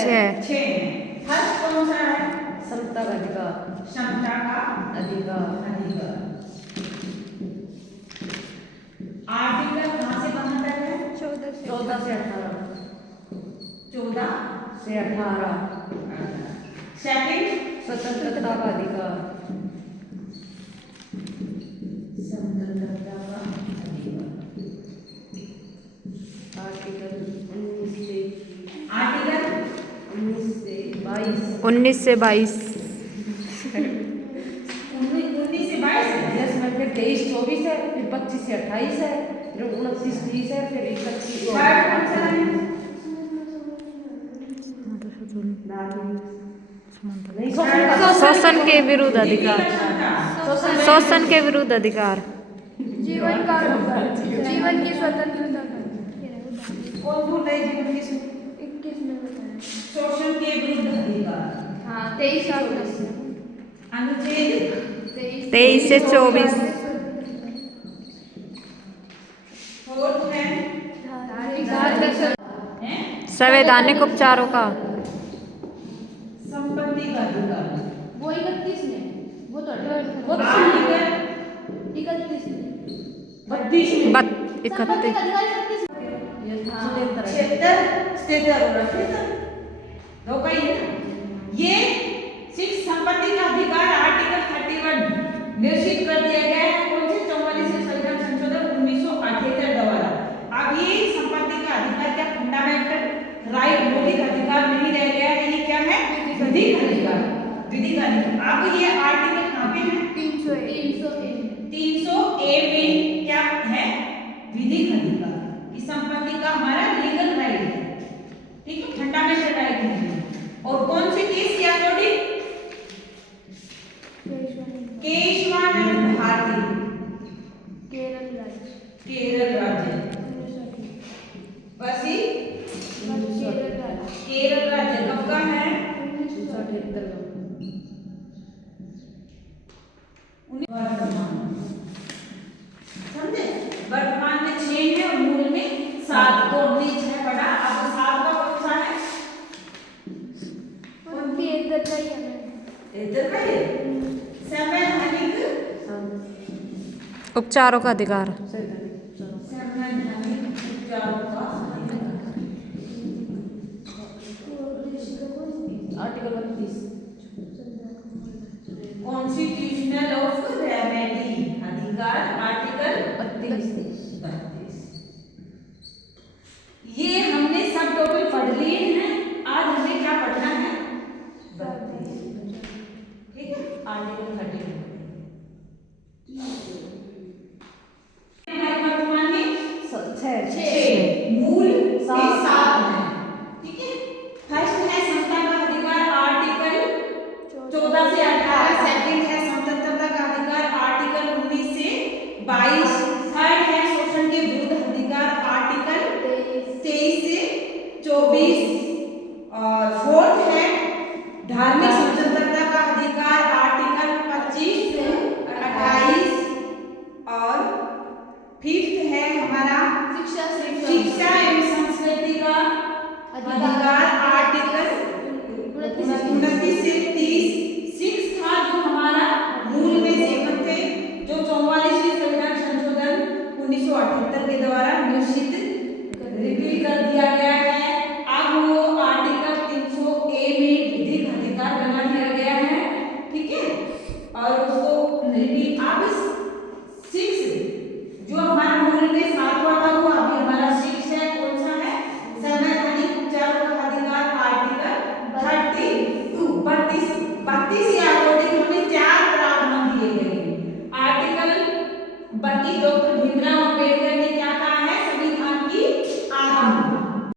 6 first कौन सा है? समता का अधिकार। समता का अधिकार। अधिकार। आर्टिकल कहाँ से कहाँ तक है? 14 से 18। 14 से 18। सेकंड स्वतंत्रता का अधिकार। स्वतंत्रता का अधिकार। आर्टिकल 19 से 22। 19 से 22। 19 से 22 10 में फिर 23 24 है, फिर 25 से 28 है, फिर 29 30 है, फिर 31 थर्ड कौन सा है? शोषण के विरुद्ध अधिकार। शोषण के विरुद्ध अधिकार। जीवन का जीवन की स्वतंत्रता का। कौन बोल रहे हैं जीवन की 21 में बताया। शोषण के विरुद्ध अधिकार। हाँ 23 अनुच्छेद 23 से 24। फोर्थ है संवैधानिक उपचारों का। संपत्ति का अधिकार। वो 31 में, वो तो आर्टिकल 31 में। 32 में। 31। 76 दो का ही है ना। ये सिक्स संपत्ति का अधिकार आर्टिकल 31 निश्चित कर दिया गया है कौन से 44वें संविधान संशोधन 1978 द्वारा। अब ये संपत्ति का अधिकार क्या फंडामेंटल राइट मौलिक अधिकार नहीं रह गया है, ये क्या है? विधिक अधिकार। विधिक अधिकार। अब ये आर्टिकल कहाँ पे है? 300 ए में क्या है? विधिक अधिकार। इस संपत्ति का हमारा लीगल राइट है, ठीक है, फंडामेंटल राइट है। और कौन से केस के अकॉर्डिंग? केशवानंद भारती, केरल राज्य। बस ही केरल राज्य कब का है? 1978 समझे? वर्तमान में 6 है और मूल में 7। तो हमने 6 पढ़ा, अब 7 का कौन सा है? इधर का है संवैधानिक उपचारों का अधिकार। संवैधानिक उपचारों का आर्टिकल 32। कॉन्स्टिट्यूशनल ऑफ रेमेडी अधिकार आर्टिकल 32। ये हमने सब टॉपिक पढ़ लिए हैं। आज हमें क्या पढ़ना है? ठीक है, आर्टिकल 32। वर्तमान में 6 मूल के 7 7 है, ठीक है। फर्स्ट है समता का अधिकार आर्टिकल 14 से 18। सेकंड है स्वतंत्रता का अधिकार आर्टिकल 19 से 22। थर्ड है शोषण के विरुद्ध अधिकार आर्टिकल 23 से 24। और फोर्थ है धार्मिक स्वतंत्रता का अधिकार आर्टिकल 25 से 28। और फिफ्थ है हमारा शिक्षा एवं संस्कृति का अधिकार आर्टिकल 29 से 30। सिक्स था जो हमारा मूल में सेवन थे, जो 44वें संविधान संशोधन 1978 के द्वारा निश्चित रिपील कर दिया गया है। अब वो आर्टिकल 300 ए में विधिक अधिकार बना दिया गया है, ठीक है। और उसको रिपील अब 6 जो हमारा मूल में 7वां था वो अभी हमारा 6 है। कौन सा है? संवैधानिक उपचारों का अधिकार आर्टिकल 32 32 या